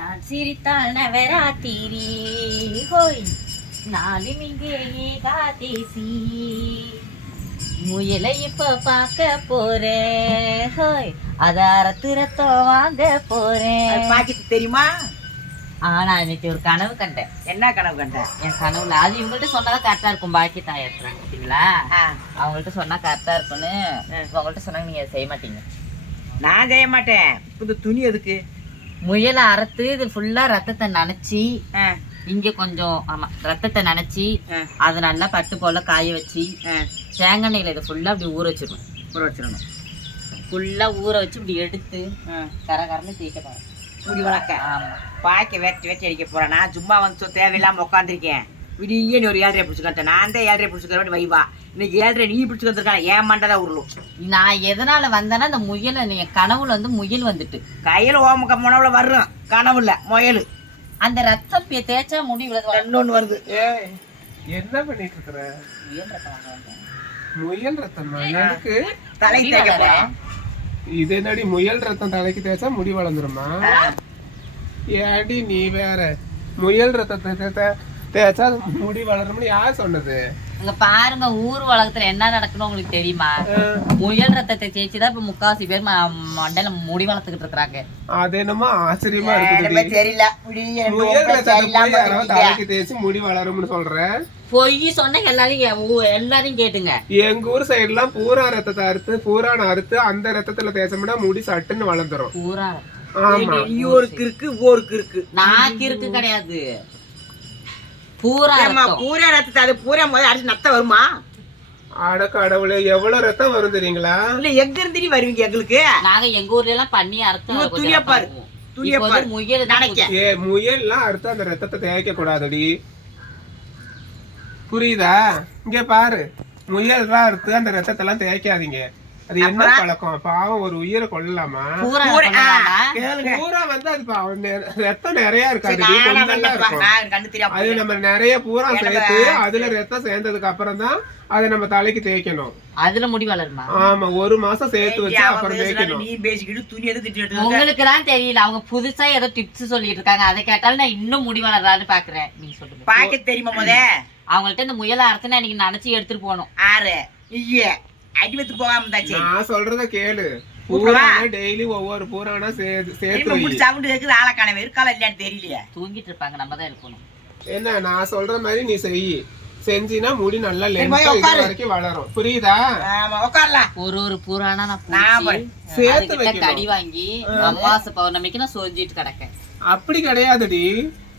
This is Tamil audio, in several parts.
நான் சிரித்தால் நவராத்திரி ஹோய் நாளும் இங்கே ஏகாதேசி. முயலை இப்ப பார்க்க போறேன். ஹோய் அத அறத்து ரத்தம் வாங்க போறேன். பாக்கிட்டு தெரியுமா? ஆனா இன்னைக்கு ஒரு கனவு கண்டேன். என்ன கனவு கண்ட என் கனவுல அது இவங்கள்ட்ட சொன்னதா கரெக்டா இருக்கும் பாக்கி தாயத்துறாங்க பார்த்தீங்களா அவங்கள்ட்ட சொன்னா கரெக்டா இருக்கும்னு உங்கள்ட்ட சொன்னாங்க நீங்க செய்ய மாட்டீங்க. நான் செய்ய மாட்டேன். புது துணி எதுக்கு? முயலை அறுத்து இது ஃபுல்லா ரத்தத்தை நனைச்சி இங்க கொஞ்சம் ஆமா ரத்தத்தை நனைச்சி அதை நல்லா பட்டு போல காய வச்சு தேங்காய் எண்ணெயில இதை ஃபுல்லா அப்படி ஊற வச்சிடணும். ஊற வச்சிடணும். ஃபுல்லா ஊற வச்சு இப்படி எடுத்து ஆ, கர கரன்னு தேய்க்க பாருங்க முடி வளர்க்க. ஆமா. பாய்க்க வேட்டி வேட்டி அடிக்க போறேன். நான் சும்மா வந்து தேவையில்லாம உட்காந்துருக்கேன் விடிய நீ ஒரு ஏழரை பிடிச்சிக்கிட்டேன் நான் தான் ஏழரை பிடிச்சிக்கிற வைவா இன்னைக்கு ஏழரை நீ பிடிச்சிக்க வந்திருக்கான் ஏன் மண்டை உருளும்? நான் எதனால வந்தேன்னா அந்த முயலை நீங்க கனவுல வந்து முயல் வந்துட்டு. கையில் ஓமக்க முனவுல வரும் கனவுல முயல். அந்த ரத்தம் பே- தேய்ச்சா முடி விழுது. இன்னொன்று வருது. ஏய் என்ன பண்ணிட்டு இருக்கிற முயல் ரத்தம்? எனக்கு தலைக்கு முடி தேய்க்க. போறேன். இது என்னடி முயல் ரத்தம் தலைக்கு தேய்ச்சா முடி வளர்ந்துருமா? ஏடி நீ வேற முயல் ரத்தத்தை தே- தேய்ச்சா முடி வளரும்னு யார் சொன்னது? இங்க பாருங்க ஊர் உலகத்துல என்ன நடக்குன்னு உங்களுக்கு தெரியுமா? முயல் ரத்தத்தை தேய்ச்சிதான் இப்ப முக்காவாசி பேர் ம- மண்டையில முடி வளர்த்துக்கிட்டு இருக்காங்க அது என்னமோ ஆச்சரியமா இருக்குது தெரியல. முயல் ரத்தத்தை தேய்ச்சி முடி வளரும்னு சொல்றேன் பொய் சொன்ன எல்லாரையும் எ- ஊ- எல்லாரையும் கேட்டுங்க. எங்க ஊர் சைடுலாம் பூரா ரத்தத்தை அறுத்து பூரான அறுத்து அந்த ரத்தத்துல தேய்ச்சோம்னா முடி சட்டுன்னு வளர்ந்துரும். பூரா. ஆமா. நீ ஒரு கிறுக்கு ஒரு கிறுக்கு நாக்கு இருக்கு கிடையாது. பூரா பூரா ரத்தத்தை அது பூரா முதல்ல அடிச்சு நத்த வருமா? அட கடவுளே எவ்வளவு ரத்தம் வரும் தெரியுங்களா? இல்ல எங்க இருந்து வருவீங்க எங்களுக்கு? நாங்க எங்க ஊர்ல எல்லாம் பண்ணி அறுத்து இவன் அதை கொஞ்சம் துணியை பாரு. துணியை பாரு. முயல் ஏ முயல்லாம் அறுத்து அந்த ரத்தத்தை தேய்க்க கூடாதுடி. புரியுதா? இங்க பாரு முயல்லாம் அறுத்து அந்த ரத்தத்தை எல்லாம் தேய்க்காதீங்க. அது என்ன பழக்கம்? பாவம் ஒரு உயிரை கொல்லலாமா? பூரா வந்து அது நெ- ரத்தம் நிறைய இருக்காது அது நம்ம நிறைய பூரா சேர்த்து அதுல ரத்தம் சேர்ந்ததுக்கு அப்புறம் தான் அதை நம்ம தலைக்கு தேய்க்கணும். அதுல முடி வளருமா? ஆமா ஒரு மாசம் சேர்த்து வச்சு அப்புறம் தேய்க்கணும். நீ பேசிக்கிட்டு துணி எது திட்டி எடுத்து உங்களுக்கு தான் தெரியல. அவங்க புதுசா ஏதோ டிப்ஸ் சொல்லிட்டு இருக்காங்க. அதை கேட்டாலும் நான் இன்னும் முடி வளரான்னு பாக்குறேன். நீங்க சொல்லுங்க. பாக்க தெரியுமா முத? அவங்கள்ட்ட இந்த முயலை நான் இன்னைக்கு நினைச்சு எடுத்துட்டு போகணும். ஆறு. ஐயே அடி வத்து போகாம இருந்தாச்சு நான் சொல்றத கேளு. டெய்லி ஒவ்வொரு பூரானா சேர்த்து சேர்த்து சவுண்டு கேக்குது ஆளை காணவே. இருக்காளா இல்லையான்னு தெரியலையே. தூங்கிட்டு இருப்பாங்க நம்ம தான் இருக்கணும். என்ன நான் சொல்ற மாதிரி நீ செய். செஞ்சினா முடி நல்லா லென்த்தா இது. வரைக்கும் வளரும். புரியுதா? உட்காரலாம் ஒரு ஒரு நான் பூச்சி, சேர்த்து. கடி வாங்கி அமாவாசை பௌர்ணமிக்கு நான் சொரிஞ்சிட்டு கிடக்கேன். அப்படி கிடையாதுடி.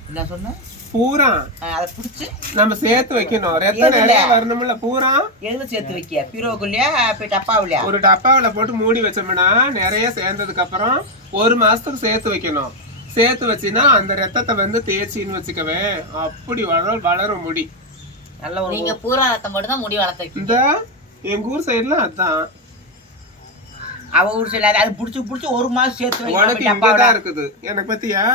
என்ன சொன்ன? பூரா அதை பிடிச்சி நம்ம சேர்த்து வைக்கணும். ரத்தம்? நிறைய வரணும்ல பூரா? எதுல சேர்த்து வைக்க பீரோக்குள்ளயா போய் டப்பாவுலையா? ஒரு டப்பாவுல போட்டு மூடி வச்சோம்னா நிறைய சேர்ந்ததுக்கு அப்புறம் ஒரு மாசத்துக்கு சேர்த்து வைக்கணும். சேர்த்து வச்சினா அந்த ரத்தத்தை வந்து தேய்ச்சின்னு வச்சுக்கவே அப்படி வளர வளரும் முடி. நல்ல ஒரு நீங்க பூரா ரத்தம் மட்டும் தான் முடி வளர்த்து இந்த எங்க ஊர் சைடுலாம் அதான். அவ ஊர் சைடுல அது புடிச்சு புடிச்சு ஒரு மாசம் சேர்த்து உனக்கு இருக்குது. எனக்கு பத்தியா?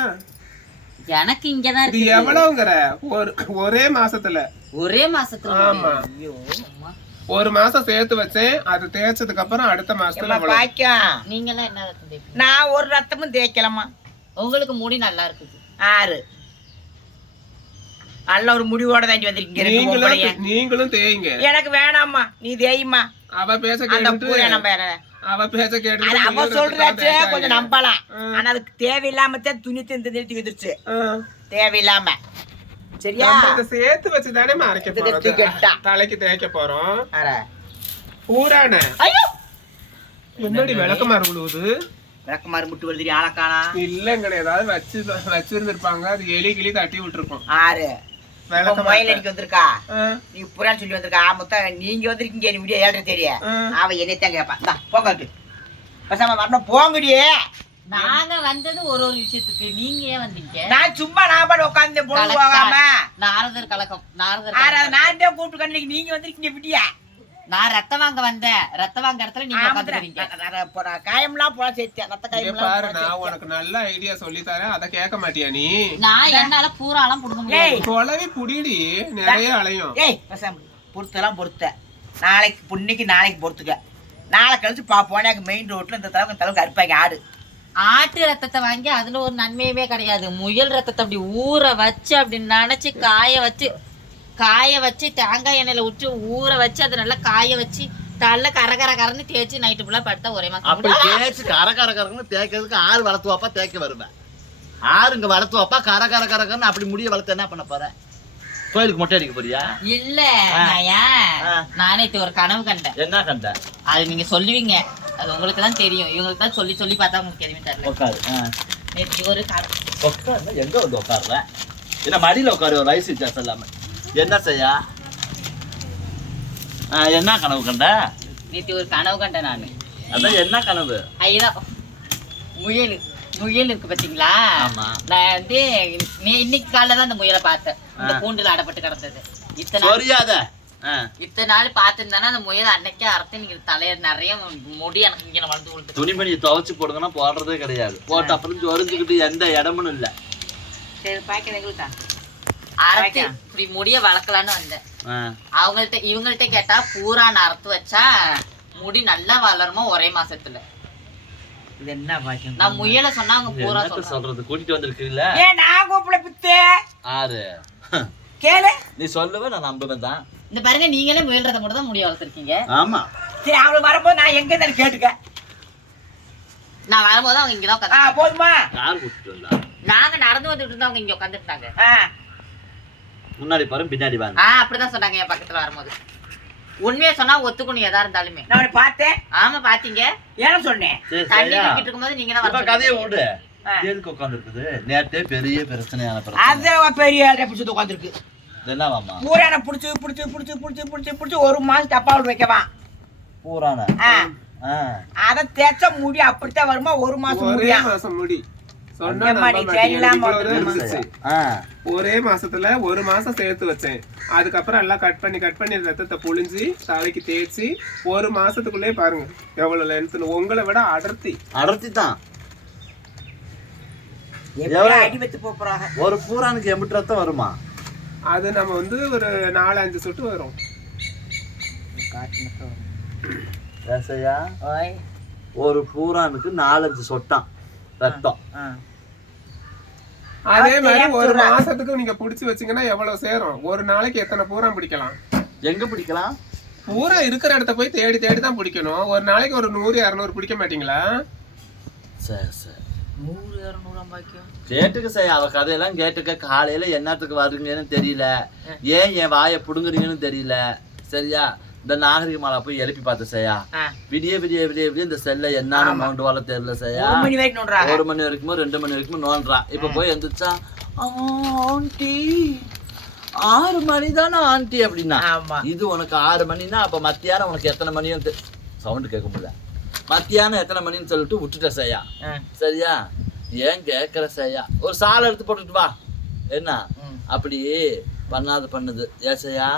எனக்கு இங்கதான் இது இருக்கு எவ்வளவுங்கிற? ஒரு ஒரே மாசத்துல. ஒரே மாசத்துல. ஆமா. ஐயோ அம்மா. ஒரு மாசம் சேர்த்து வச்சேன் அது தேய்ச்சதுக்கு அப்புறம் அடுத்த மாசத்துல. பாக்கியம் நீங்க எல்லாம் என்ன ரத்தம் தேய்ப்பீங்க? நான் ஒரு ரத்தமும் தேய்க்கலம்மா. உங்களுக்கு முடி நல்லா இருக்குது. ஆறு. நல்ல ஒரு முடிவோட தாண்டி வந்திருக்கீங்க ரெண்டு. நீங்களும் நீங்களும் தேய்ங்க. எனக்கு வேணாம்மா. நீ தேயுமா. அவ பேச அந்த கேட்டு பூரா. நம்ம அவ பேச அது கேட்டு அவ சொல்றாச்சே கொஞ்சம் நம்பலாம். ஆனா அதுக்கு தேவையில்லாம தான் துணி தந்து நிறுத்தி வந்துருச்சு. தேவையில்லாம. சரியா? சேர்த்து மறைக்க இது போறோம் தூக்கிட்டா. தலைக்கு தேய்க்க போறோம். பூரான ஐயோ! என்னடி விளக்கமாறு விழுவுது விளக்கமாறு முட்டு வருது ஆளக்கானா இல்லங்க ஏதாவது வச்சு வச்சிருந்திருப்பாங்க. அது எலி கிளி தட்டி விட்டுருப்போம் ஆறு. இப்ப விளக்கமாறு. மொயில் அடிக்க வந்திருக்கா? நீ புறான்னு சொல்லி வந்திருக்கா? ஆ, மொத்தம் நீங்க வந்திருக்கீங்க நீ வீடியோ ஏழ்ற தெரிய. அவ என்னத்தான் கேட்பா இந்தா, போங்கட்டு பேசாம வரணும். போங்கடியே. நாங்க வந்தது ஒரு ஒரு விஷயத்துக்கு. நீங்க ஏன் வந்தீங்க? நான் சும்மா நான் பாட்டு உட்காந்து பொண்ணு போகாம. நாரதர் கலக்கம். நாரதர். நான் கூப்பிட்டு கண்டிக்கு நீங்க வந்திருக்கீங்க விடியா நான் ரத்தம் வாங்க வந்தேன். ரத்தம் வாங்க இடத்துல நீங்க உட்காந்துக்கிறீங்க காயம்லாம் போல சேர்த்தேன் ரத்த காயம்லாம் பாரு நான். உனக்கு நல்ல ஐடியா சொல்லி தரேன். அதை கேட்க மாட்டியா நீ? நான் என்னால பூராலாம் புடுங்க ஏய். முடியாது தொலைவி புடிடி. நிறைய அலையும். ஏய் பேசாம பொறுத்தெல்லாம் பொறுத்த. நாளைக்கு புன்னைக்கு நாளைக்கு பொறுத்துக்க. நாளை கழிச்சு எனக்கு மெயின் ரோட்ல இந்த தளவுக்கு இந்த தளவுக்கு அறுப்பாங்க ஆடு ஆட்டு ரத்தத்தை வாங்கி அதுல ஒரு நன்மையுமே கிடையாது. முயல் ரத்தத்தை அப்படி ஊற வச்சு அப்படி நினைச்சு காய வச்சு காய வச்சு தேங்காய் எண்ணெயில விட்டு ஊற வச்சு அதை நல்லா காய வச்சு தள்ள கர கர கரன்னு தேய்ச்சி நைட்டு ஃபுல்லா படுத்தா ஒரே மாசம் அப்படி தேய்ச்சி கர கர கரன்னு தேய்க்கிறதுக்கு ஆறு வளர்த்து வைப்பா தேய்க்க வருவேன் ஆறு இங்க வளர்த்து வைப்பா கர கர கரன்னு அப்படி முடிய வளர்த்து என்ன பண்ண போற? கோயிலுக்கு மொட்டை அடிக்க போறியா? இல்ல நான் இது ஒரு கனவு கண்டேன். என்ன கண்ட? அது நீங்க சொல்லுவீங்க. அது உங்களுக்கு தான் தெரியும். இவங்களுக்கு தான் சொல்லி சொல்லி பார்த்தா உங்களுக்கு எதுவுமே தெரியல. உட்காரு. நேற்று ஒரு உட்காரு எங்க வந்து உட்காருற என்ன மடியில உட்காரு ஒரு வயசு வித்தியாசம் இல்லாம. என்ன செய்யா? என்ன கனவு கண்ட? நேற்று ஒரு கனவு கண்டேன் நான். அதான் என்ன கனவு? முயல் முயல் இருக்கு பாத்தீங்களா? நான் வந்து இன்னைக்கு காலைல தான் அந்த முயலை பார்த்தேன். இந்த கூண்டுல அடப்பட்டு கிடந்தது. இத்தனை. இத்தனை நாள் பார்த்துருந்தானே அந்த முயல் அன்னைக்கே அறுத்து நீங்க தலைய நிறைய முடி எனக்கு இங்க வளர்ந்து விழுந்து துணிமணியை துவைச்சு போடுங்கன்னா போடுறதே கிடையாது. போட்டு அப்புறம் சொரிஞ்சுக்கிட்டு எந்த இடமும் இல்லை. சரி பாய்க்கிறேன் அறுத்து இப்படி முடிய வளர்க்கலான்னு வந்தேன். அவங்கள்ட்ட இவங்கள்ட்ட கேட்டா பூரான் அறுத்து வச்சா முடி நல்லா வளருமா ஒரே மாசத்துல. இது என்ன பாய்க்கும் நான் முயலை சொன்னா அவங்க பூரா என்னத்த சொல்றாங்க. சொல்றது? கூட்டிட்டு வந்திருக்கீல்ல ஏன் நான் கூப்பிட பித்தே. ஆறு கேளு. நீ சொல்லுவ நான் நம்புவேன் தான். இந்த பாருங்க நீங்களே முயல் ரத்தம் மட்டும் தான் முடி வளர்த்துருக்கீங்க. ஆமா. சரி அவளுக்கு வரும்போது நான் எங்க இருந்தாலும் கேட்டுக்க. நான் வரும்போது அவங்க இங்கதான் ஆ உட்காந்து போதுமா? யார் கூட்டிட்டு வந்தா? நாங்க நடந்து வந்துட்டு இருந்தோம் அவங்க இங்க உட்காந்துருந்தாங்க. முன்னாடி பாரு பின்னாடி ஆ அப்படிதான் சொன்னாங்க என் பக்கத்துல வரும்போது. உண்மையா சொன்னா ஒத்துக்கணும் எதா இருந்தாலுமே. நான் உன்னை பார்த்தேன். ஆமா பாத்தீங்க ஏன்னு சொன்னேன்? சரி தண்ணி சரியா இருக்கும்போது நீங்க தான் இப்ப வர கதையை. விடு. எதுக்கு உட்காந்து இருக்குது நேற்றே பெரிய பிரச்சனையான பிரச்சனை. அது பெரிய ஆளை பிடிச்சி உட்காந்துருக்கு என்னவாமா பூரான பிடிச்சி பிடிச்சி பிடிச்சி பிடிச்சி பிடிச்சி பிடிச்சி ஒரு மாசம் டப்பாவில் வைக்கவா? பூரான ஆ. ஆ. அதை தேய்ச்சா முடி அப்படித்தான் வருமா? ஒரு மாசம் ஒரே முடியா? மாசம் முடி. ஒரே மாசத்துல ஒரு மாசம் சேர்த்து வச்சேன். அதுக்கப்புறம் எல்லாம் கட் பண்ணி கட் பண்ணி ரத்தத்தை புழிஞ்சு தலைக்கு தேய்ச்சி ஒரு மாசத்துக்குள்ளே பாருங்க எவ்வளவு லென்த்னு உங்களை விட அடர்த்தி. அடர்த்தி தான். ஒரு பூரானுக்கு எம்பிட்டு ரத்தம் வருமா? அது நம்ம வந்து ஒரு நாலு அஞ்சு சொட்டு வரும். ஒரு பூரானுக்கு நாலஞ்சு சொட்டான். ரத்தம். ஆ. அதே மாதிரி ஒரு. மாசத்துக்கு நீங்க புடிச்சு வச்சீங்கன்னா எவ்வளவு சேரும்? ஒரு நாளைக்கு எத்தனை பூரா பிடிக்கலாம்? எங்க பிடிக்கலாம்? பூரா இருக்கிற இடத்த போய் தேடி தேடி தான் பிடிக்கணும். ஒரு நாளைக்கு ஒரு நூறு இரநூறு பிடிக்க மாட்டீங்களா? சரி சரி. நூறு இரநூறு பாக்கியம் கேட்டுக்க செய்ய அவ கதையெல்லாம் கேட்டுக்க காலையில என்னத்துக்கு வருங்கன்னு தெரியல. ஏன் என் வாயை புடுங்குறீங்கன்னு தெரியல. சரியா? இந்த நாகரிக மாலா போய் எழுப்பி பார்த்த செய்யா. விடிய விடிய விடிய விடிய இந்த செல்ல என்னன்னு நோண்டு வாழ தெரியல செய்யா. ஒரு மணி வரைக்கும் ரெண்டு மணி வரைக்குமோ நோன்றா இப்ப போய் எந்திரிச்சா ஆண்டி ஆறு மணி தானே ஆண்டி அப்படின்னா. இது உனக்கு ஆறு மணினா அப்ப மத்தியானம் உனக்கு எத்தனை மணியும் சவுண்டு கேட்க முடியல. மத்தியானம் எத்தனை மணின்னு சொல்லிட்டு விட்டுட்ட செய்யா. சரியா? ஏன் கேட்குற செய்யா? ஒரு சாலை எடுத்து போட்டுட்டு வா. என்ன? ம். பண்ணாத பண்ணுது. ஏசையா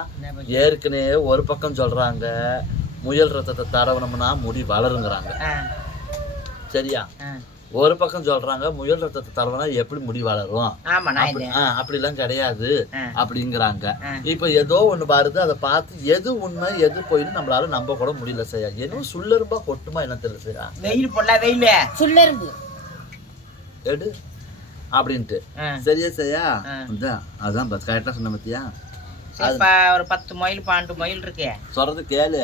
ஏற்கனவே ஒரு பக்கம் சொல்றாங்க முயல் ரத்தத்தை தடவணும்னா முடி வளருங்கிறாங்க. சரியா. ஒரு பக்கம் சொல்றாங்க முயல் ரத்தத்தை தடவனா எப்படி முடி வளரும்? ஆமா நான் அப்படி- அப்படிலாம் கிடையாது. அப்படிங்கிறாங்க. இப்ப ஏதோ ஒண்ணு வருது அதை பார்த்து எது உண்மை எது பொய்ன்னு நம்மளால நம்ப கூட முடியல செய்யா. என்னவோ சுள்ளரும்பா கொட்டுமா என்ன தெரியல செய்யா. வெயில் போடல வெயில். சுள்ளரும்பு. எடு. அப்படின்ட்டு. சரியா செய்யா ஆ. அதான் கரெக்டா சொன்ன பத்தியா? ஒரு பத்து மைல் பன்னெண்டு மைல் இருக்கு. சொல்றது கேளு.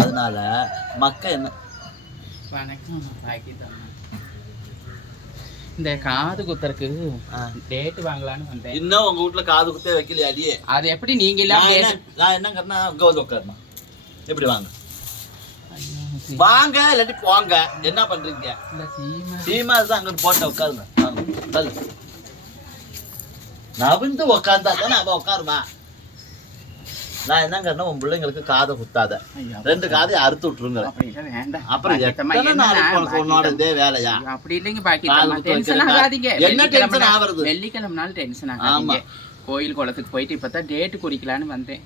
அதனால மக்க என்ன? வணக்கம் இந்த காது குத்தருக்கு. டேட் வாங்கலான்னு வந்தேன். இன்னும் உங்க வீட்டுல காது குத்தே வைக்கலையா அடியே? அது எப்படி நீங்க எல்லாம் நான் என்ன இங்க வந்து உட்காருமா எப்படி வாங்க? வாங்க இல்லாட்டி போங்க. என்ன பண்றீங்க? சீமா தான் அங்க போட்ட உட்காருங்க. நவிந்து உட்கார்ந்தா தானே அவ உட்காருமா நான் என்னங்கன்னா உன் பிள்ளைங்களுக்கு காதை குத்தாத ரெண்டு காதையும் அறுத்து விட்டுருங்க அப்புறம் எத்தனை என்ன நாளைக்கு நான் உனக்கு உன்னோட பாக்கியத்தம்மா? இதே வேலையா அப்படி இல்லைங்க காது பாக்கியத்தம்மா குத்து டென்ஷன் என்ன வெள்ளிக்கிழமை நாள் ஆவறது? வெள்ளிக்கிழமை நாள் டென்ஷன் ஆகாதீங்க கோயில் குளத்துக்கு போயிட்டு இப்பதான் டேட் குறிக்கலான்னு வந்தேன்.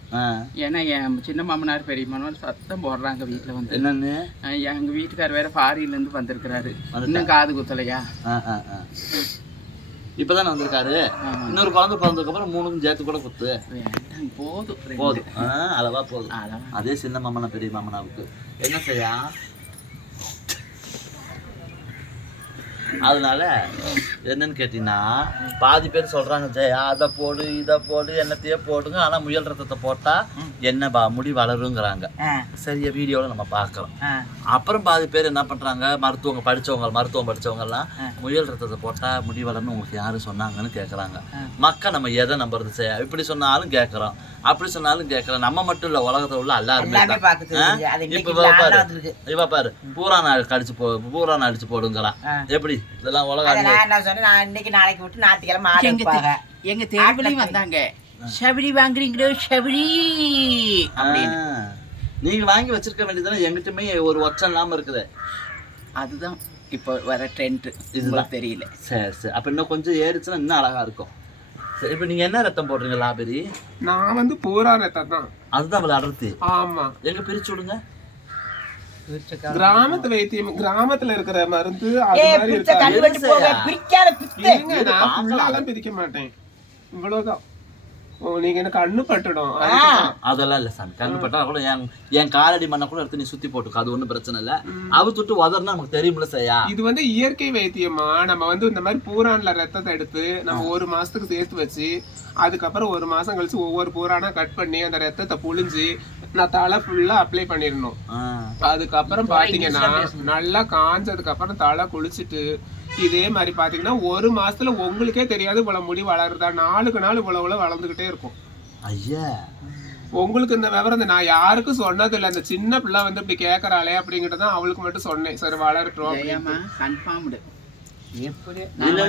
ஏன்னா என் சின்ன மாமனார் பெரிய மாமனார் சத்தம் போடுறாங்க வீட்டுல வந்து. என்னன்னு? அஹ் எங்க வீட்டுக்கார் வேற ஃபாரின்ல இருந்து வந்திருக்கிறாரு? இன்னும் காது குத்தலையா. இப்பதானே வந்திருக்காரு. இன்னொரு குழந்தை பிறந்ததுக்கு அப்புறம் மூணுக்கும் சேர்த்து கூட குத்து. போதும். போதும். அளவா போதும். அதே சின்ன மாமனா பெரிய மாமனாவுக்கு. என்ன செய்யா? அதனால என்னன்னு கேட்டீங்கன்னா பாதி பேர் சொல்றாங்க ஜெயா அதை போடு இதை போடு என்னத்தையே போடுங்க. ஆனா முயல் ரத்தத்தை போட்டா என்ன பா முடி வளருங்கிறாங்க. சரியா வீடியோவில் நம்ம பார்க்கலாம். அப்புறம் பாதி பேர் என்ன பண்றாங்க மருத்துவங்க படிச்சவங்க மருத்துவம் படிச்சவங்க எல்லாம் முயல் ரத்தத்தை போட்டா முடி வளரணும் உங்களுக்கு யாரு சொன்னாங்கன்னு கேக்குறாங்க. மக்கள் நம்ம எதை நம்புறது செய்ய இப்படி சொன்னாலும் கேட்கறோம் அப்படி சொன்னாலும் கேட்கறோம் நம்ம மட்டும் இல்ல உலகத்துல உள்ள எல்லாருமே இப்ப பாரு. இவ பாரு பூரா நாள் கடிச்சு போ பூரா அடிச்சு போடுங்கிறான். எப்படி? இதெல்லாம் உலக அதை அறிவு. நான் என்ன சொன்னேன்? நான் இன்னைக்கு நாளைக்கு விட்டு ஞாயிற்றுக்கிழமை ஆடு எங்க வைப்பாங்க. தெ- எங்க தெருவுலயும் வந்தாங்க. சபரி வாங்குறீங்களோ ஆ. நீங்க வாங்கி வச்சிருக்க வேண்டியதுதானே? எங்கிட்டமே ஒரு ஒச்சம் இல்லாம இருக்குது. அதுதான். இப்போ வர ட்ரெண்ட் இதுதான். தெரியல. சரி சரி. அப்ப இன்னும் கொஞ்சம் ஏறிச்சுன்னா இன்னும் அழகா இருக்கும். சரி இப்ப நீங்க என்ன ரத்தம் போடுறீங்க லாபரி? நான் வந்து பூரா ரத்தம் தான். அதுதான் அவளை அடர்த்தி ஆமா. எங்க பிரிச்சு விடுங்க. கிராமத்து வைத்தியம் கிராமத்துல இருக்கிற மருந்து அது மாதிரி இருக்காது நான் ஃபுல்லாலாம் பிரிக்க மாட்டேன். இவ்வளவுதான். ஓ நீங்க எனக்கு கண்ணு பட்டுடும். அதெல்லாம் இல்ல சாமி கண்ணு பட்டா கூட என் என் காலடி மண்ணை கூட எடுத்து நீ சுத்தி போட்டுக்கோ அது ஒண்ணும் பிரச்சனை இல்ல. அவுத்துட்டு உதறனா நமக்கு தெரியுமில்ல செய்யா இது வந்து இயற்கை வைத்தியமா? நம்ம வந்து இந்த மாதிரி பூரான்ல ரத்தத்தை எடுத்து நம்ம ஒரு மாசத்துக்கு சேர்த்து வச்சு அதுக்கப்புறம் ஒரு மாசம் கழிச்சு ஒவ்வொரு பூரானா கட் பண்ணி அந்த ரத்தத்தை புழிஞ்சு நான் தலை ஃபுல்லா அப்ளை பண்ணிடணும். அதுக்கப்புறம் பாத்தீங்கன்னா நல்லா காஞ்சதுக்கு அப்புறம் தலை குளிச்சுட்டு இதே மாதிரி பாத்தீங்கன்னா ஒரு மாசத்துல உங்களுக்கே தெரியாது இவ்வளவு முடி வளருதா. நாளுக்கு நாள் இவ்வளவு வளர்ந்துகிட்டே இருக்கும். ஐயா. உங்களுக்கு இந்த விவரம் இந்த நான் யாருக்கும் சொன்னது இல்லை அந்த சின்ன பிள்ளை வந்து இப்படி கேக்குறாளே அப்படிங்கிட்டு தான் அவளுக்கு மட்டும் சொன்னேன். சரி வளரட்டும் கன்ஃபார்ம்டு எப்படி? இல்ல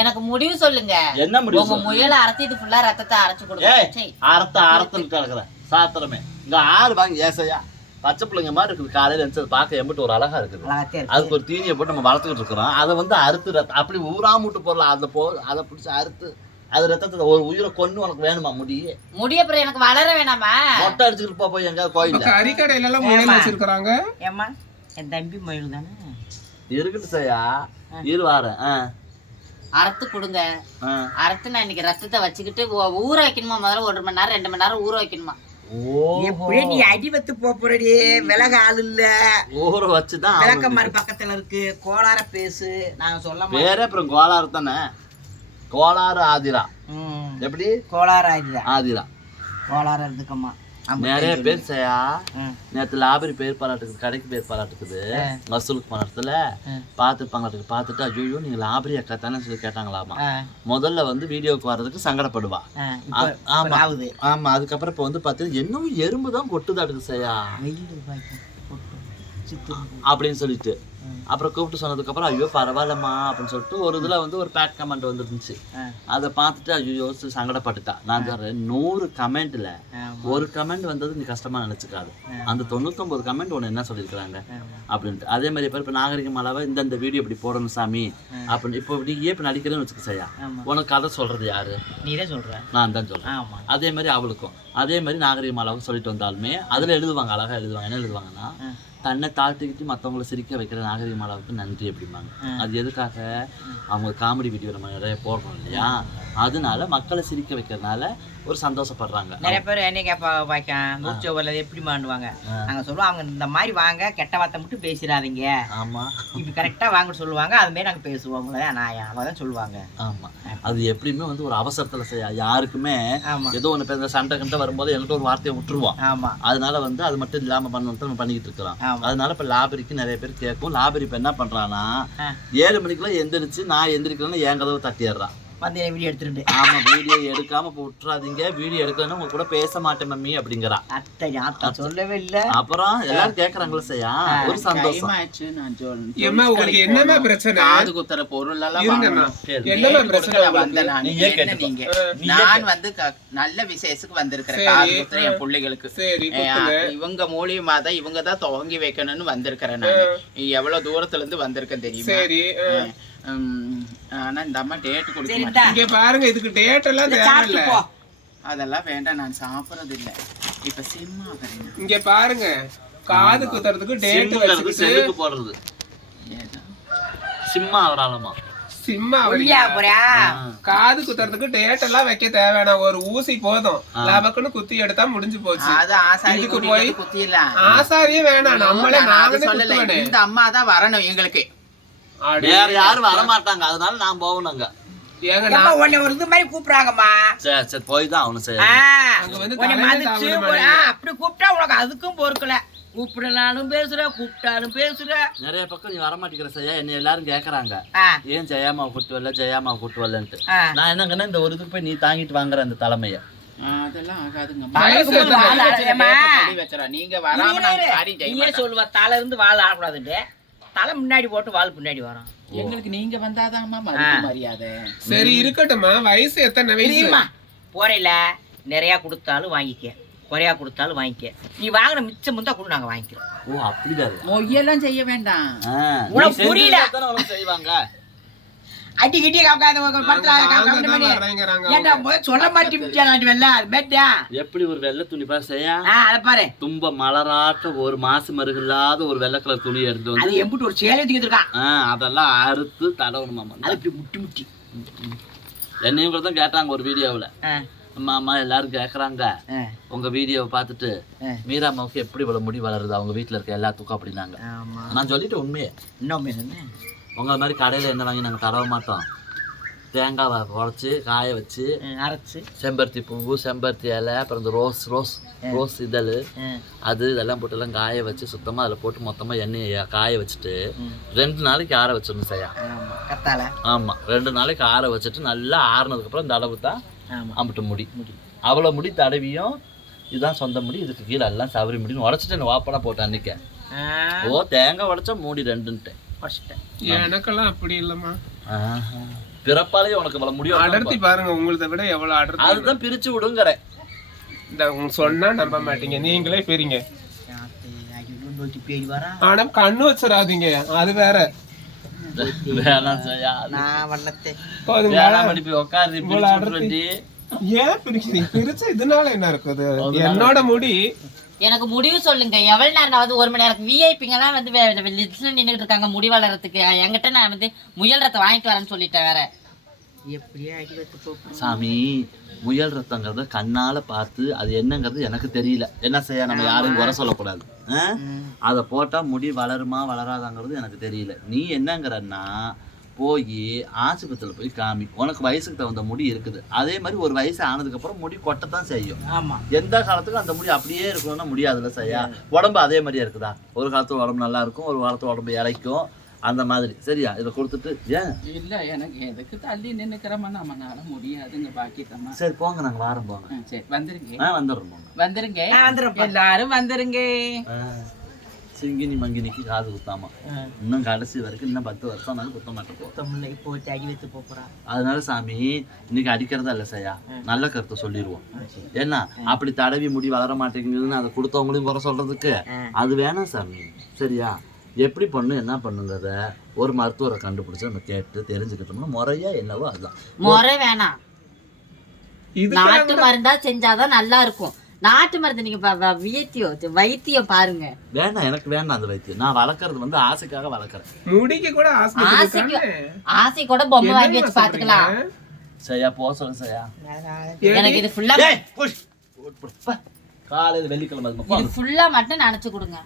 எனக்கு முடிவு சொல்லுங்க. என்ன முடிவு உங்க முயலை அரைச்சி இது ஃபுல்லா ரத்தத்தை அரைச்சு கொடுங்க. சரி. அறுத்த அறுத்துன்னு கிடக்குற சாத்திரமே. இங்க ஆறு வாங்கி ஏசையா பச்சை பிள்ளைங்க மாதிரி இருக்குது. காலையில எழுந்து பார்க்க எம்பிட்டு ஒரு அழகா இருக்குது. அதுக்கு ஒரு தீனியை போட்டு நம்ம வளர்த்துக்கிட்டு இருக்கிறோம். அதை வந்து அறுத்து ரத்த அப்படி ஊறாமூட்டு பொருள் அதை போ அதை பிடிச்சி அறுத்து அது ரத்தத்தை ஒரு உயிரை கொண்டு உனக்கு வேணுமா? முடி முடி அப்புறம் எனக்கு வளர வேணாமா? மொட்டை அடிச்சுட்டு போ போய் எங்க கோயில்ல. கறிக்கடையில எல்லாம் முயல் வச்சிருக்காங்க ஏம்மா, என் தம்பி மயில் தானே? இருக்குது செய்யா இரு வாரேன். ஆ. அறுத்து கொடுங்க. அறுத்து நான் இன்னைக்கு ரத்தத்தை வச்சுக்கிட்டு ஊ- ஊற வைக்கணுமா? முதல்ல ஒரு மணி நேரம் ரெண்டு மணி நேரம் ஊற வைக்கணுமா? ஓ எப்படியே நீ அடி வத்து போறடி. விலக ஆள் இல்ல. ஊற வச்சுதான் விளக்கமாறு பக்கத்துல இருக்கு. கோளார பேசு. நாங்க சொல்ல பேரே அப்புறம் கோளாறு தானே? கோளாறு ஆதிரா. ம், எப்படி? கோளாறு ஆயிடுதா ஆதிரா. கோளாறு இருக்குமா நிறைய பேர் செய்யா ம். நேத்து லாபரி பேர் பாராட்டுக்குது கடைக்கு பேர் பாராட்டுக்குது வசூலுக்கு போன இடத்துல பார்த்துருப்பாங்க பார்த்துட்டு ஐயோ நீங்க லாபரி அக்கா தானே சொல்லி கேட்டாங்களாமா. முதல்ல வந்து வீடியோக்கு வர்றதுக்கு சங்கடப்படுவா. ஆமா. ஆமா அதுக்கப்புறம் இப்போ வந்து பார்த்தீங்கன்னா என்னவோ எறும்பு தான் கொட்டுதாட்டுக்கு செய்யா வெயில் பாய்க்கும். போட்டு. சித்து. அப்படின்னு சொல்லிட்டு. அப்புறம் கூப்பிட்டு சொன்னதுக்கப்புறம் ஐயோ பரவாயில்லம்மா அப்படின்னு சொல்லிட்டு ஒரு இதுல வந்து ஒரு பேட் கமெண்ட் வந்துருந்துச்சு. அதை பார்த்துட்டு ஐயோ சங்கடப்பட்டுட்டா. நான் சொல்றேன் நூறு கமெண்ட்ல ஆமா. ஒரு கமெண்ட் வந்தது நீ கஷ்டமா நினைச்சுக்காது. அந்த தொண்ணூத்தொன்பது கமெண்ட் ஒன்று என்ன சொல்லியிருக்கிறாங்க? அப்படின்ட்டு. அதே மாதிரி இப்போ இப்போ நாகரிகம் அளவை இந்த இந்த வீடியோ இப்படி போடணும் சாமி அப்படின்னு. இப்போ இப்படியே இப்போ நடிக்கிறேன்னு வச்சுக்க செய்யா. உனக்கு கதை சொல்றது யாரு? நீதான் சொல்ற. நான் தான் சொல்றேன். ஆமா. அதே மாதிரி அவளுக்கும். அதே மாதிரி நாகரிகம் அளவுக்கு சொல்லிட்டு வந்தாலுமே அதுல எழுதுவாங்க அழகா எழுதுவாங்க. என்ன எழுதுவாங்கன்னா தன்னை தாழ்த்திக்கிட்டு மற்றவங்கள சிரிக்க வைக்கிற நாகரிகம் அளவுக்கு நன்றி அப்படிம்பாங்க. அது எதுக்காக? அவங்க காமெடி வீடியோ நம்ம நிறைய போடுறோம் இல்லையா? அதனால மக்களை சிரிக்க வைக்கிறதுனால ஒரு சந்தோஷப்படுறாங்க. நிறைய பேர் என்ன கேப்பா பாய்க்கான் நூற்றி வரல எப்படி மாண்டுவாங்க? நாங்க சொல்லுவோம் அவங்க இந்த மாதிரி வாங்க கெட்ட வார்த்தை மட்டும் பேசிடாதீங்க. ஆமா. இப்படி கரெக்டா வாங்க சொல்லுவாங்க அது மாதிரி நாங்க பேசுவோம். நான் அவதான் சொல்லுவாங்க. ஆமா. அது எப்படியுமே வந்து ஒரு அவசரத்துல செய்ய யாருக்குமே ஏதோ ஒண்ணு பேசுற சண்டை கண்டை வரும்போது என்கிட்ட ஒரு வார்த்தையை விட்டுருவோம் ஆமா. அதனால வந்து அது மட்டும் இல்லாம பண்ணணும் நம்ம பண்ணிக்கிட்டு இருக்கிறோம். அதனால இப்ப லாபரிக்கு நிறைய பேர் கேட்கும். லாபரி இப்ப என்ன பண்றானா ஆ. ஏழு மணிக்கெல்லாம் எந்திரிச்சு நான் எந்திரிக்கிறேன்னு என் கதவை தட்டிடுறான். வந்து வீடியோ எடுத்துட்டு ஆமா வீடியோ எடுக்காம இப்ப விட்டுறாதீங்க. வீடியோ எடுக்கலன்னா உங்க கூட பேச மாட்டேன் மம்மி அப்படிங்கிறா அத்தை அத்தை சொல்லவே இல்ல. அப்புறம் எல்லாரும் கேக்குறாங்களா செய்யா ஒரு சந்தோஷம். நான் ஏம்மா உங்களுக்கு என்னம்மா பிரச்சனை? காது குத்துற பொருள் எல்லாம் பிரச்சனை? வந்த நான். என்ன. நீங்க? நான் வந்து க- நல்ல விசேஷத்துக்கு வந்திருக்கிறேன். காது குத்துற என் பிள்ளைகளுக்கு. இவங்க மூலியமா தான் இவங்க தான் துவங்கி வைக்கணும்னு வந்திருக்கிறேன் நான். எவ்வளவு தூரத்துல இருந்து வந்திருக்கேன் தெரியுமா? ஆனா இந்த அம்மா டேட் கொடுக்க இங்க பாருங்க இதுக்கு டேட் எல்லாம் தேவையில்ல அதெல்லாம் வேண்டாம் நான் சாப்பிடறது இல்ல இப்ப சிம்மா இங்க பாருங்க காது குத்துறதுக்கு டேட் வச்சுக்கிட்டு போடுறது சிம்மா அவராலமா சிம்மா காது குத்துறதுக்கு டேட் எல்லாம் வைக்க தேவையான ஒரு ஊசி போதும் லபக்குன்னு குத்தி எடுத்தா முடிஞ்சு போச்சு அது ஆசாரி இதுக்கு போய் ஆசாரியே வேணாம் நம்மளே நாங்களே இந்த அம்மா தான் வரணும் எங்களுக்கு வேற யாரும் வர மாட்டாங்க அதனால நான் போகணுங்க. ஏங்க ஏம்மா, நான் உன்னை ஒரு இது மாதிரி கூப்பிடுறாங்கம்மா. சரி சரி போய் தான் அவனு சரி. அப்படி கூப்பிட்டா உனக்கு அதுக்கும் பொறுக்கல. கூப்பிடலாலும் பேசுற கூப்பிட்டாலும் பேசுற. நிறைய பக்கம் நீ வர மாட்டேங்கிற சரியா என்ன எல்லாரும் கேக்குறாங்க. ஏன் ஜெயாமாவை கூட்டு வரல ஜெயாமாவை கூட்டு வரலன்ட்டு. நான் என்னங்கன்னா இந்த ஒரு இதுக்கு போய் நீ தாங்கிட்டு வாங்குற அந்த தலைமைய. நீங்க வராம செய்ய. சொல்லுவா தலை இருந்து வாழ ஆடக்கூடாதுட்டு தலை முன்னாடி போட்டு வால் பின்னாடி வரும். எங்களுக்கு நீங்க வந்தாதாம்மா மரியாதை. சரி இருக்கட்டும்மா. வயசு எத்தனை வயசு? தெரியுமா? போறையில நிறைய கொடுத்தாலும் வாங்கிக்க. குறையா கொடுத்தாலும் வாங்கிக்க. நீ வாங்குற மிச்சம் முந்தா கூட நாங்க வாங்கிக்கிறோம். ஓ அப்படிதான். மொய்யெல்லாம் செய்ய வேண்டாம். புரியல. தானே உனக்கு செய்வாங்க. அடி கிட்டி காக்காத சொல்ல மாட்டேன் எப்படி ஒரு வெள்ளை துணி ஆ அதை பாரு. தும்ப மலராட்ட ஒரு மாசு மருகு இல்லாத ஒரு வெள்ளை கலர் துணி எடுத்து வந்து அது எம்பிட்டு ஒரு சேலை தூக்கிட்டு அதெல்லாம் அறுத்து தடவணுமாமா அது இப்படி முட்டி முட்டி. என்னையும் கூட தான் கேட்டாங்க ஒரு வீடியோவில். அம்மா அம்மா எல்லாரும் கேட்குறாங்க உங்க வீடியோவை பார்த்துட்டு. மீரா அம்மாவுக்கு எப்படி இவ்வளவு முடி வளருது? அவங்க வீட்டில் இருக்க எல்லாத்துக்கும் அப்படின்னாங்க. நான் சொல்லிட்டு உண்மையே. இன்னும் என்ன உங்களை மாதிரி கடையில் என்ன வாங்கி நாங்கள் தடவ மாட்டோம். தேங்காவை உடச்சி காய வச்சு அரைச்சு. செம்பருத்தி பூவு செம்பருத்தி இலை அப்புறம் இந்த ரோஸ் ரோஸ் ரோஸ் இதழ் அது இதெல்லாம் போட்டு எல்லாம் காய வச்சு சுத்தமாக அதில் போட்டு மொத்தமாக எண்ணெயை காய வச்சுட்டு ரெண்டு நாளைக்கு ஆற வச்சிடணும் செய்யா ஆமாம் ரெண்டு நாளைக்கு ஆற வச்சுட்டு நல்லா ஆறுனதுக்கப்புறம் இந்த அளவு தான் அம்பிட்டு முடி. அவ்வளோ முடி தடவியும் இதுதான் சொந்த முடி இதுக்கு கீழே எல்லாம் சவரி முடின்னு உடச்சிட்டு என்ன வாப்படா போட்டேன் அன்னைக்கு. ஆ, ஓ தேங்காய் உடைச்சா மூடி ரெண்டுன்ட்டேன். குறைச்சிட்டேன். எனக்கெல்லாம் அப்படி இல்லம்மா. ஆஹா. பிறப்பாலேயே உனக்கு இவ்வளோ முடியும் அடர்த்தி பாருங்க உங்களத விட எவ்வளவு அடர்த்தி அதுதான் பிரிச்சு விடுங்கிறேன். இந்த உங்களுக்கு சொன்னா நம்ப மாட்டீங்க நீங்களே பெரியங்க ஆனா கண்ணு வச்சிடாதீங்க அது வேற. இவ்வளவு பிரிச்சு. ஏன் பிரிக்கிறீங்க? பிரிச்சு இதனால என்ன இருக்குது? என்னோட முடி எனக்கு முடிவு சொல்லுங்க. எவ்வளவு நேரம் வந்து ஒரு மணி நேரம் விஐபிங்க தான் வந்து லிஸ்ட்ல நின்றுட்டு இருக்காங்க முடி வளர்றதுக்கு என்கிட்ட நான் வந்து முயல் ரத்தை வாங்கிட்டு வரேன்னு சொல்லிட்டேன் வேற. சாமி முயல் ரத்தங்கிறத கண்ணால பார்த்து அது என்னங்கிறது எனக்கு தெரியல. என்ன செய்ய நம்ம யாரையும் குறை சொல்லக்கூடாது? அதை போட்டா முடி வளருமா வளராதாங்கிறது எனக்கு தெரியல. நீ என்னங்கிறன்னா போய் ஆஸ்பத்திரியில் போய் காமி. உனக்கு வயசுக்கு தகுந்த முடி இருக்குது. அதே மாதிரி ஒரு வயசு ஆனதுக்கப்புறம் முடி கொட்டத்தான் செய்யும். ஆமா. எந்த காலத்துக்கும் அந்த முடி அப்படியே இருக்கணும்னா முடியாதுல்ல செய்யா உடம்பு அதே மாதிரியே இருக்குதா? ஒரு காலத்துல உடம்பு நல்லா இருக்கும் ஒரு காலத்துல உடம்பு இழைக்கும் அந்த மாதிரி. சரியா? இதை கொடுத்துட்டு ஏன்? இல்ல எனக்கு எதுக்கு தள்ளி நின்னுக்கிறோமா நம்மனால முடியாதுங்க பாக்கிட்டமா சரி போங்க நாங்க வாரம் போங்க. சரி வந்துருங்க. ஆ வந்துடுறோம் போங்க. வந்துருங்க. எல்லாரும் வந்துருங்க. சிங்கினி மங்கினிக்கு காது குத்தாமா. இன்னும் கடைசி வரைக்கும் இன்னும் பத்து வருஷம் நாங்கள் குத்த சுத்தமில்லை இப்போ வச்சு அடி வைத்து போறா அதனால சாமி இன்னைக்கு அடிக்கிறதா இல்லை செய்யா நல்ல கருத்தை சொல்லிடுவோம் ஏன்னா அப்படி தடவி முடி வளர மாட்டேங்குதுன்னு அதை கொடுத்தவங்களையும் குறை சொல்றதுக்கு அது வேணாம் சாமி. சரியா? எப்படி பண்ணும் என்ன பண்ணுங்கிறத ஒரு மருத்துவரை கண்டுபிடிச்சு நம்ம கேட்டு தெரிஞ்சுக்கிட்டோம்னா முறையா என்னவோ அதுதான். முறை வேணாம். இது நாட்டு மருந்தா செஞ்சாதான் நல்லா இருக்கும். நாட்டு மருந்து நீங்க ப- வ- வைத்தியம் வைத்தியம் பாருங்க. வேண்டாம் எனக்கு வேண்டாம் அந்த வைத்தியம். நான் வளர்க்கறது வந்து ஆசைக்காக வளர்க்குறேன். முடிக்கு கூட ஆசைக்கு ஆசை கூட பொம்மை வாங்கி வச்சு பாத்துக்கலாம் சரியா போக சொல்லுங்க சரியா. எனக்கு இது ஃபுல்லா ஏய், புஷ். போட்டு போடு. பா. காலையில வெள்ளிக்கிழமை. இது ஃபுல்லா மட்டும் நினைச்சு கொடுங்க.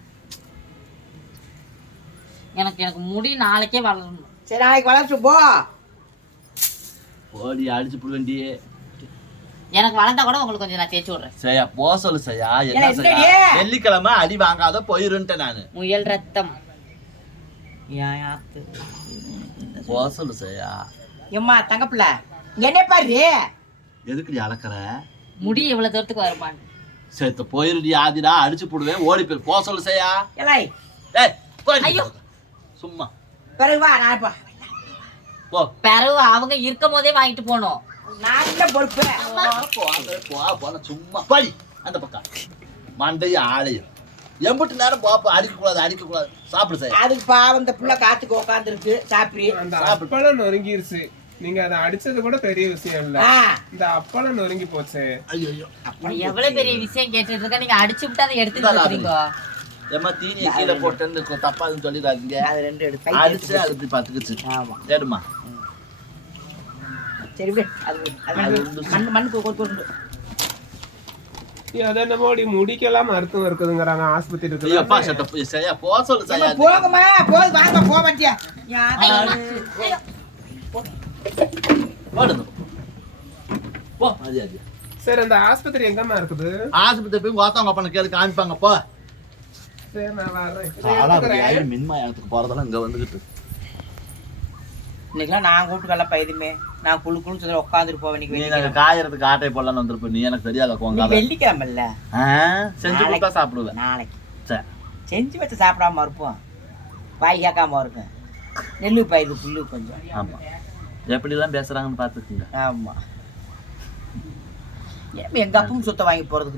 எனக்கு எனக்கு முடி நாளைக்கே வளரணும். சரி நாளைக்கு வளர்த்து போ. போடி அடிச்சு புடுவேண்டியே. எனக்கு வளர்ந்தா கூட உங்களுக்கு கொஞ்சம் நான் தேய்ச்சி விடுறேன். சரியா? போ சொல்லு சரியா? என்ன என்னடி? வெள்ளிக்கிழமை அடி வாங்காத போயிருன்ட்டேன் நானு. முயல் ரத்தம். போ சொல்லு சரியா? எம்மா தங்கப்பிள்ள என்ன பாரு. எதுக்கு அளக்குற? முடி இவ்வளவு தூரத்துக்கு வருமான்னு சேர்த்து போயிருடி ஆதிடா அடிச்சு போடுவேன் ஓடி போயிரு. போ சொல்லு எல்லாம் ஏய். ஐயோ. சும்மா. பிறகு வா நான் போ. பிறகு அவங்க இருக்கும் போதே வாங்கிட்டு போகணும். நான் பொறுப்பு. போன சும்மா படி அந்த பக்கம். மண்டையும் ஆளையும். எம்பிட்டு நேரம் போப்பா அடிக்க கூடாது அடிக்க கூடாது சாப்பிடு செய்ய அதுக்கு பாவம் இந்த புள்ள காத்துக்கு உட்காந்துருக்கு சாப்பிடு. அந்த அப்பளம் நொறுங்கிருச்சு. நீங்க அதை அடிச்சது கூட பெரிய விஷயம் இல்ல. இந்த அப்பளம் நொறுங்கி போச்சு. ஐயோ எவ்வளவு பெரிய விஷயம் கேட்டுட்டு இருக்க? நீங்க அடிச்சு விட்டு அதை எடுத்துட்டு இருக்கீங்க ஏமா தீனியை கீழே போட்டேன்னு கொ- தப்பாதுன்னு சொல்லிடாதீங்க. அது ரெண்டு எடுத்து அடிச்சு அழுத்தி பார்த்துக்குச்சு. ஆமா. ஏடுமா சரி விடு அது. அது. மண் மண்ணுக்கு கொண்டு அதை என்னமோ அப்படி முடிக்கலாம் மருத்துவம் இருக்குதுங்கிறாங்க ஆஸ்பத்திரி ஐயோ, அப்பா சத்த சரியா போ சொல்லு சரியா போகமா போய் வாங்க போக மாட்டியா போடுங்க போ அது அது சரி அந்த ஆஸ்பத்திரி எங்கம்மா இருக்குது ஆஸ்பத்திரி போய் வாத்தவங்க அப்பனை கேளு காமிப்பாங்க போ சரி நான் மின்மயத்துக்கு போறதெல்லாம் இங்க வந்துகிட்டு இன்னைக்கெல்லாம் நான் கூப்பிட்டு வரலப்பா எதுவுமே நான் குழு குழு சொல்லி உட்காந்துட்டு போவேன் இன்னைக்கு காயறதுக்கு ஆட்டை போடலாம்னு வந்திருப்ப. நீ எனக்கு தெரியாத போங்க வெள்ளிக்கிழமைல்ல. செஞ்சு கொடுத்தா சாப்பிடுவேன். நாளைக்கு. சரி. செஞ்சு வச்சு சாப்பிடாம இருப்போம். வாய் கேட்காம இருக்கும் நெல்லு பயிர் புல்லு கொஞ்சம். ஆமா. எப்படிலாம் பேசுறாங்கன்னு பாத்துக்குங்க ஆமா. ஏன் எங்க அப்பவும் சுத்த வாங்கி போறதுக்கு